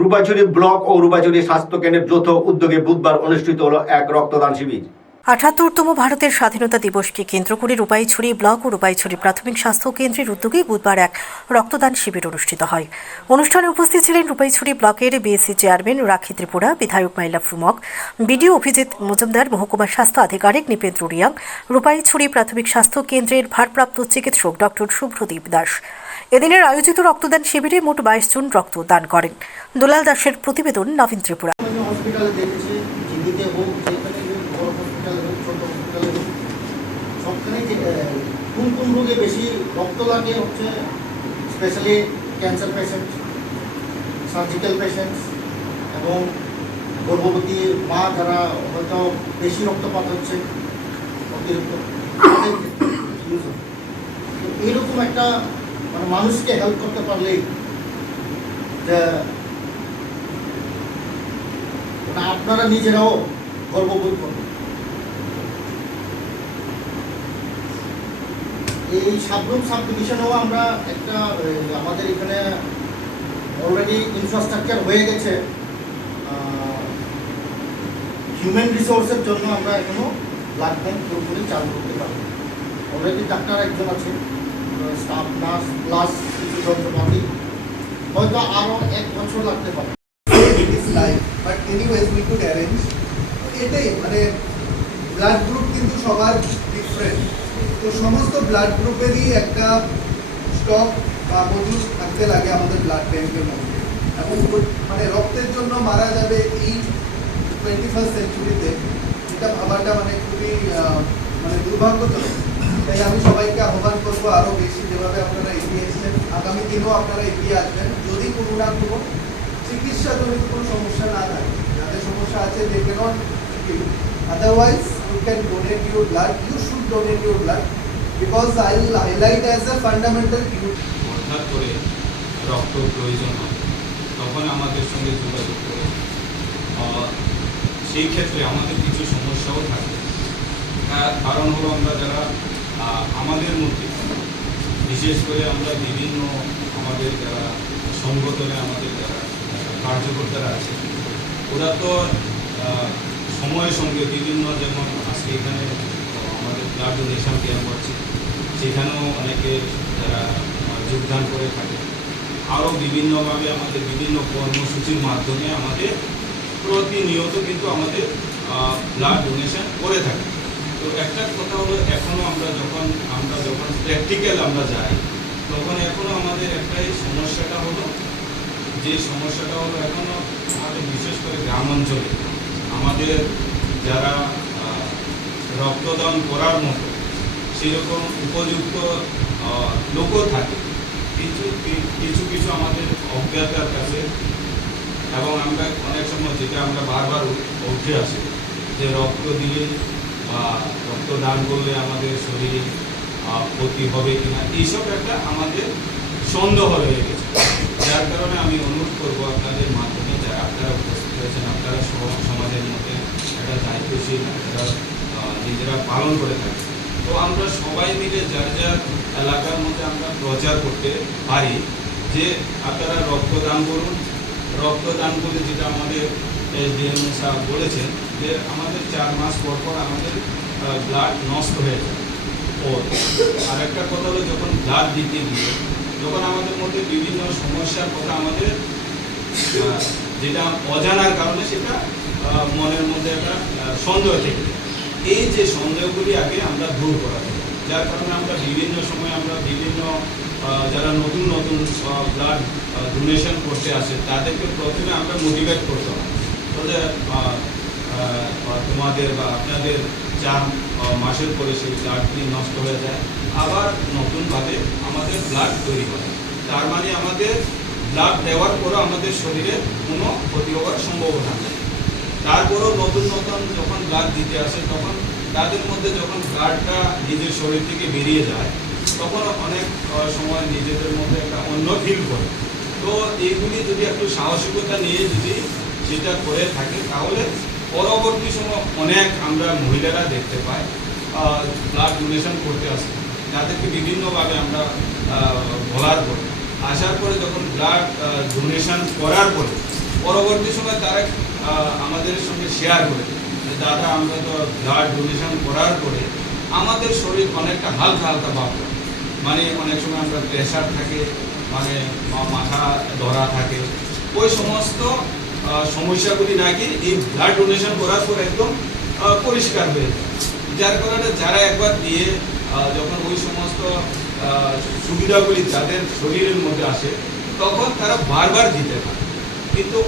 রূপাঝুরি block ও রূপাচুরি স্বাস্থ্য কেন্দ্রের যৌথ উদ্যোগে বুধবার অনুষ্ঠিত হলো এক রক্তদান শিবির। আঠাত্তরতম ভারতের স্বাধীনতা দিবসকে কেন্দ্র করে রূপাইছড়ি ব্লক ও রূপাইছড়ি প্রাথমিক স্বাস্থ্য কেন্দ্রের উদ্যোগে বুধবার এক রক্তদান শিবির অনুষ্ঠিত হয়। অনুষ্ঠানে উপস্থিত ছিলেন রূপাইছড়ি ব্লকের বিএসসি চেয়ারম্যান রাখি ত্রিপুরা, বিধায়ক মাইলা ফুমক, বিডিও অভিজিৎ মজুমদার, মহকুমা স্বাস্থ্য আধিকারিক নিপেন্দ্র রিয়াং রূপাইছড়ি প্রাথমিক স্বাস্থ্য কেন্দ্রের ভারপ্রাপ্ত চিকিৎসক ডক্টর শুভ্রদীপ দাস। এদিনের আয়োজিত রক্তদান শিবিরে মোট বাইশ জন রক্তদান করেন। দুলাল দাসের প্রতিবেদন নবীন ত্রিপুরা। বেশি রক্ত লাগে হচ্ছে specially cancer patient surgical patients এবং গর্ভবতী মা যারা হয়তো বেশি রক্তপাত হচ্ছে, অতিরিক্ত এইরকম একটা মানে মানুষকে হেল্প করতে পারলেই যে মানে আপনারা নিজেরাও গর্ববোধ করবেন এই সাবরুম সাব ডিভিশনেও আমরা একটা আমাদের এখানে অলরেডি ইনফ্রাস্ট্রাকচার হয়ে গেছে। হিউম্যান রিসোর্সের জন্য আমরা এখনও ব্লাড ব্যাংক পুরোপুরি চালু করতে পারব। অলরেডি ডাক্তার একজন আছে স্টাফ নার্স প্লাস কিছু যন্ত্রপাতি। হয়তো আরও এক বছর লাগতে পারে। But anyways we could arrange এটাই মানে ব্লাড গ্রুপ কিন্তু সবার ডিফারেন্ট তো সমস্ত ব্লাড গ্রুপেরই একটা স্টক বা মজুদ থাকতে লাগে আমাদের ব্লাড ব্যাংকের মধ্যে। এবং মানে রক্তের জন্য মারা যাবে এই টোয়েন্টি ফার্স্ট সেঞ্চুরিতে এটা ভাবাটা মানে খুবই মানে দুর্ভাগ্যজনক। তাই আমি সবাইকে আহ্বান করব আরও বেশি যেভাবে আপনারা এগিয়ে এসেছেন। আগামী দিনেও আপনারা এগিয়ে আসবেন, যদি কোনো না কোনো চিকিৎসা জনিত কোনো সমস্যা না থাকে। যাদের সমস্যা আছে they can't otherwise you can donate your blood you your blood because I will highlight as a fundamental duty হঠাৎ করে রক্ত প্রয়োজন হয়, তখন আমাদের সঙ্গে যোগাযোগ করে। সেই ক্ষেত্রে আমাদের কিছু সমস্যাও থাকে। তার কারণ হলো আমরা যারা আমাদের মধ্যে, বিশেষ করে আমরা বিভিন্ন আমাদের যারা সংগঠনে আমাদের যারা কার্যকর্তারা আছে, ওরা তো সময়ের সঙ্গে বিভিন্ন, যেমন আজকে এখানে আমাদের ব্লাড ডোনেশন ক্যাম্প হচ্ছে সেখানেও অনেকে যারা যোগদান করে থাকে। আরও বিভিন্নভাবে আমাদের বিভিন্ন কর্মসূচির মাধ্যমে আমাদের প্রতিনিয়ত কিন্তু আমাদের ব্লাড ডোনেশন করে থাকে। তো একটা কথা হলো এখনও আমরা যখন আমরা যখন প্র্যাকটিক্যাল আমরা যাই, তখন এখনও আমাদের একটাই সমস্যাটা হলো, যে সমস্যাটা হলো এখনও আমাদের বিশেষ করে গ্রাম অঞ্চলে আমাদের যারা রক্তদান করার মতো সেরকম উপযুক্ত লোকও থাকে। কিছু কিছু কিছু আমাদের অজ্ঞাতার কাছে এবং আমরা অনেক সময় যেটা আমরা বারবার উঠে আসি যে রক্ত দিয়ে বা রক্তদান করলে আমাদের শরীরে ক্ষতি হবে কিনা, এইসব একটা আমাদের সন্দেহ রয়ে গেছে যার কারণে আমি অনুরোধ করব আপনাদের মাধ্যমে যারা আপনারা উপস্থিত হয়েছেন আপনারা সম- সমাজের মধ্যে একটা দায়িত্বশীল একটা আহ, নিজেরা পালন করে থাকি তো আমরা সবাই মিলে যার যার এলাকার মধ্যে আমরা প্রচার করতে পারি যে আপনারা রক্তদান করুন রক্তদান করে যেটা আমাদের এস এসডিএম সাহেব বলেছেন যে আমাদের চার মাস পর পর আমাদের ব্লাড নষ্ট হয়ে যায় আর একটা কথা হলো যখন ব্লাড দিতে গিয়ে তখন আমাদের মধ্যে বিভিন্ন সমস্যার কথা আমাদের যেটা অজানার কারণে সেটা মনের মধ্যে একটা সন্দেহ থেকে। এই যে সন্দেহগুলি আগে আমরা দূর করা। যার কারণে আমরা বিভিন্ন সময় আমরা বিভিন্ন যারা নতুন নতুন ব্লাড ডোনেশন করতে আসে তাদেরকে প্রথমে আমরা মোটিভেট করতে তো যে আহ, আহ, তোমাদের বা আপনাদের চার মাসের পরে সেই ব্লাডটি নষ্ট হয়ে যায়। আবার নতুনভাবে আমাদের ব্লাড তৈরি হয়। তার মানে আমাদের ব্লাড দেওয়ার পরও আমাদের শরীরে কোনো ক্ষতি হওয়ার সম্ভাবনা নেই। তারপরেও নতুন নতুন যখন ব্লাড দিতে আসে তখন তাদের মধ্যে যখন ব্লাডটা নিজের শরীর থেকে বেরিয়ে যায় তখন অনেক সময় নিজেদের মধ্যে একটা অন্য ফিল করে। তো এইগুলি যদি একটু সাহসিকতা নিয়ে যদি সেটা করে থাকে, তাহলে পরবর্তী সময় অনেক আমরা মহিলারা দেখতে পাই ব্লাড ডোনেশন করতে আসে। তাদেরকে বিভিন্নভাবে আমরা বলার পরে, আসার পরে যখন ব্লাড ডোনেশন করার পরে, পরবর্তী সময় তারা আমাদের সঙ্গে শেয়ার করে। দাদা আমরা তো ব্লাড ডোনেশন করার পরে আমাদের শরীর অনেকটা হালকা হালকা ভাব মানে অনেক সময় আমরা প্রেশার থাকে মানে মাথা ধরা থাকে। ওই সমস্ত সমস্যাগুলি নাকি এই ব্লাড ডোনেশন করার পর একদম পরিষ্কার হয়ে যায়। যার কারণে যারা একবার দিয়ে যখন ওই সমস্ত সুবিধাগুলি যাদের শরীরের মধ্যে আসে, তখন তারা বারবার দিতে পারে। কিন্তু